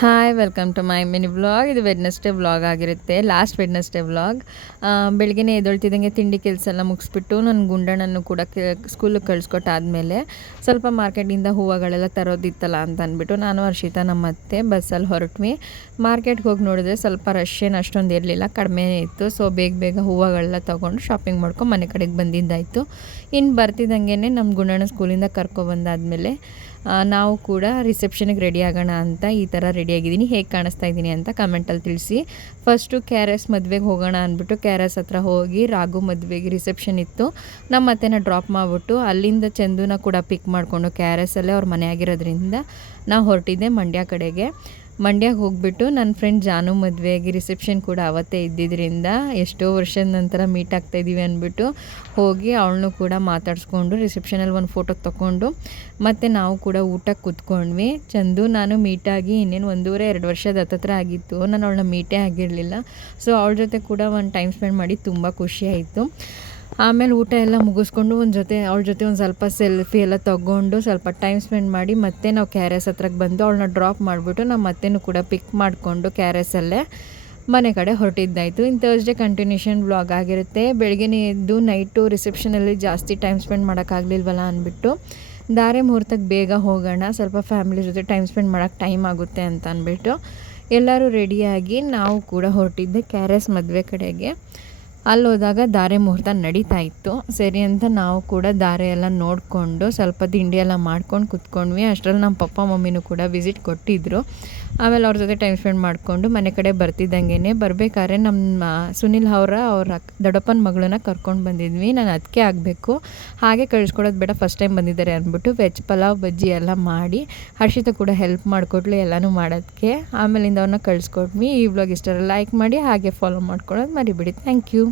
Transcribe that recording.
Hi welcome to my mini vlog. ಇದು Wednesday vlog ಆಗಿರುತ್ತೆ, last Wednesday vlog. ಬೆಳಗ್ಗೆ ಎದ್ದೊಳ್ತಿದ್ದಂಗೆ ತಿಂಡಿ ಕೆಲಸ ಎಲ್ಲ ಮುಗಿಸ್ಬಿಟ್ಟು ನನ್ನ ಗುಂಡಣ್ಣನ್ನು ಕೂಡ ಸ್ಕೂಲಿಗೆ ಕಳಿಸ್ಕೊಟ್ಟಾದಮೇಲೆ ಸ್ವಲ್ಪ ಮಾರ್ಕೆಟಿಂದ ಹೂವುಗಳೆಲ್ಲ ತರೋದಿತ್ತಲ್ಲ ಅಂತ ಅಂದ್ಬಿಟ್ಟು ನಾನು ಹರ್ಷಿತಾ ನಮ್ಮ ಅತ್ತೆ ಬಸ್ಸಲ್ಲಿ ಹೊರಟ್ವಿ. ಮಾರ್ಕೆಟ್ಗೆ ಹೋಗಿ ನೋಡಿದ್ರೆ ಸ್ವಲ್ಪ ರಶ್ ಏನು ಅಷ್ಟೊಂದು ಇರಲಿಲ್ಲ, ಕಡಿಮೆ ಇತ್ತು. ಸೊ ಬೇಗ ಹೂವುಗಳೆಲ್ಲ ತೊಗೊಂಡು ಶಾಪಿಂಗ್ ಮಾಡ್ಕೊಂಡು ಮನೆ ಕಡೆಗೆ ಬಂದಿದ್ದಾಯಿತು. ಇನ್ನು ಬರ್ತಿದ್ದಂಗೆ ನಮ್ಮ ಗುಂಡಣ್ಣ ಸ್ಕೂಲಿಂದ ಕರ್ಕೊಬಂದಾದಮೇಲೆ ನಾವು ಕೂಡ ರಿಸೆಪ್ಷನಿಗೆ ರೆಡಿ ಆಗೋಣ ಅಂತ ಈ ಥರ ರೆಡಿಯಾಗಿದ್ದೀನಿ. ಹೇಗೆ ಕಾಣಿಸ್ತಾ ಇದ್ದೀನಿ ಅಂತ ಕಮೆಂಟಲ್ಲಿ ತಿಳಿಸಿ. ಫಸ್ಟು KRS ಮದುವೆಗೆ ಹೋಗೋಣ ಅಂದ್ಬಿಟ್ಟು KRS ಹತ್ರ ಹೋಗಿ ರಾಘು ಮದುವೆಗೆ ರಿಸೆಪ್ಷನ್ ಇತ್ತು. ನಮ್ಮ ಅತ್ತೆನ ಡ್ರಾಪ್ ಮಾಡಿಬಿಟ್ಟು ಅಲ್ಲಿಂದ ಚಂದುನ ಕೂಡ ಪಿಕ್ ಮಾಡಿಕೊಂಡು KRSಲ್ಲೇ ಅವ್ರ ಮನೆ ಆಗಿರೋದ್ರಿಂದ ನಾವು ಹೊರಟಿದ್ದೆ ಮಂಡ್ಯ ಕಡೆಗೆ. ಮಂಡ್ಯಕ್ಕೆ ಹೋಗಿಬಿಟ್ಟು ನನ್ನ ಫ್ರೆಂಡ್ ಜಾನು ಮದುವೆಗೆ ರಿಸೆಪ್ಷನ್ ಕೂಡ ಅವತ್ತೇ ಇದ್ದಿದ್ದರಿಂದ ಎಷ್ಟೋ ವರ್ಷದ ನಂತರ ಮೀಟ್ ಆಗ್ತಾಯಿದ್ದೀವಿ ಅಂದ್ಬಿಟ್ಟು ಹೋಗಿ ಅವಳನ್ನು ಕೂಡ ಮಾತಾಡಿಸ್ಕೊಂಡು ರಿಸೆಪ್ಷನಲ್ಲಿ ಒಂದು ಫೋಟೋ ತೊಗೊಂಡು ಮತ್ತು ನಾವು ಕೂಡ ಊಟಕ್ಕೆ ಕೂತ್ಕೊಂಡ್ವಿ. ಚಂದು ನಾನು ಮೀಟಾಗಿ ಇನ್ನೇನು 1.5-2 ವರ್ಷದ ಹತ್ತತ್ರ ಆಗಿತ್ತು. ನಾನು ಅವಳನ್ನ ಮೀಟೇ ಆಗಿರಲಿಲ್ಲ. ಸೊ ಅವಳ ಜೊತೆ ಕೂಡ ಒಂದು ಟೈಮ್ ಸ್ಪೆಂಡ್ ಮಾಡಿ ತುಂಬ ಖುಷಿಯಾಯಿತು. ಆಮೇಲೆ ಊಟ ಎಲ್ಲ ಮುಗಿಸ್ಕೊಂಡು ಅವಳ ಜೊತೆ ಒಂದು ಸ್ವಲ್ಪ ಸೆಲ್ಫಿ ಎಲ್ಲ ತೊಗೊಂಡು ಸ್ವಲ್ಪ ಟೈಮ್ ಸ್ಪೆಂಡ್ ಮಾಡಿ ಮತ್ತೆ ನಾವು KRS ಹತ್ರಕ್ಕೆ ಬಂದು ಅವಳನ್ನ ಡ್ರಾಪ್ ಮಾಡಿಬಿಟ್ಟು ನಮ್ಮ ಮತ್ತೆನೂ ಕೂಡ ಪಿಕ್ ಮಾಡಿಕೊಂಡು KRSಲ್ಲೇ ಮನೆ ಕಡೆ ಹೊರಟಿದ್ದಾಯಿತು. ಇನ್ನು ಥರ್ಸ್ಡೇ ಕಂಟಿನ್ಯೂಷನ್ ವ್ಲಾಗ್ ಆಗಿರುತ್ತೆ. ಬೆಳಗ್ಗೆ ಎದ್ದು ನೈಟು ರಿಸೆಪ್ಷನಲ್ಲಿ ಜಾಸ್ತಿ ಟೈಮ್ ಸ್ಪೆಂಡ್ ಮಾಡೋಕ್ಕಾಗಲಿಲ್ವಲ್ಲ ಅಂದ್ಬಿಟ್ಟು ಧಾರೆ ಮುಹೂರ್ತಕ್ಕೆ ಬೇಗ ಹೋಗೋಣ, ಸ್ವಲ್ಪ ಫ್ಯಾಮಿಲಿ ಜೊತೆ ಟೈಮ್ ಸ್ಪೆಂಡ್ ಮಾಡೋಕ್ಕೆ ಟೈಮ್ ಆಗುತ್ತೆ ಅಂತ ಅಂದ್ಬಿಟ್ಟು ಎಲ್ಲರೂ ರೆಡಿಯಾಗಿ ನಾವು ಕೂಡ ಹೊರಟಿದ್ದೆ KRS ಮದುವೆ ಕಡೆಗೆ. ಅಲ್ಲಿ ಹೋದಾಗ ಧಾರೆ ಮುಹೂರ್ತ ನಡೀತಾ ಇತ್ತು. ಸರಿ ಅಂತ ನಾವು ಕೂಡ ಧಾರೆ ಎಲ್ಲ ನೋಡಿಕೊಂಡು ಸ್ವಲ್ಪ ತಿಂಡಿ ಎಲ್ಲ ಮಾಡ್ಕೊಂಡು ಕೂತ್ಕೊಂಡ್ವಿ. ಅಷ್ಟರಲ್ಲಿ ನಮ್ಮ ಪಪ್ಪ ಮಮ್ಮಿನೂ ಕೂಡ ವಿಸಿಟ್ ಕೊಟ್ಟಿದ್ದರು. ಆಮೇಲೆ ಅವ್ರ ಜೊತೆ ಟೈಮ್ ಸ್ಪೆಂಡ್ ಮಾಡಿಕೊಂಡು ಮನೆ ಕಡೆ ಬರ್ತಿದ್ದಂಗೆ ಬರಬೇಕಾದ್ರೆ ನಮ್ಮ ಸುನಿಲ್ ಅವ್ರ ದೊಡ್ಡಪ್ಪನ ಮಗಳನ್ನ ಕರ್ಕೊಂಡು ಬಂದಿದ್ವಿ. ನಾನು ಅದಕ್ಕೆ ಆಗಬೇಕು ಹಾಗೆ ಕಳಿಸ್ಕೊಡೋದು ಬೇಡ, ಫಸ್ಟ್ ಟೈಮ್ ಬಂದಿದ್ದಾರೆ ಅಂದ್ಬಿಟ್ಟು ವೆಜ್ ಪಲಾವ್ ಬಜ್ಜಿ ಎಲ್ಲ ಮಾಡಿ ಹರ್ಷಿತ ಕೂಡ ಹೆಲ್ಪ್ ಮಾಡಿಕೊಟ್ಲು ಎಲ್ಲನೂ ಮಾಡೋದಕ್ಕೆ. ಆಮೇಲಿಂದ ಅವ್ರನ್ನ ಕಳಿಸ್ಕೊಟ್ವಿ. ಈ ವ್ಲಾಗ್ ಇಷ್ಟ ಲೈಕ್ ಮಾಡಿ ಹಾಗೆ ಫಾಲೋ ಮಾಡ್ಕೊಳ್ಳೋದು ಮರಿಬೇಡಿ. Thank you.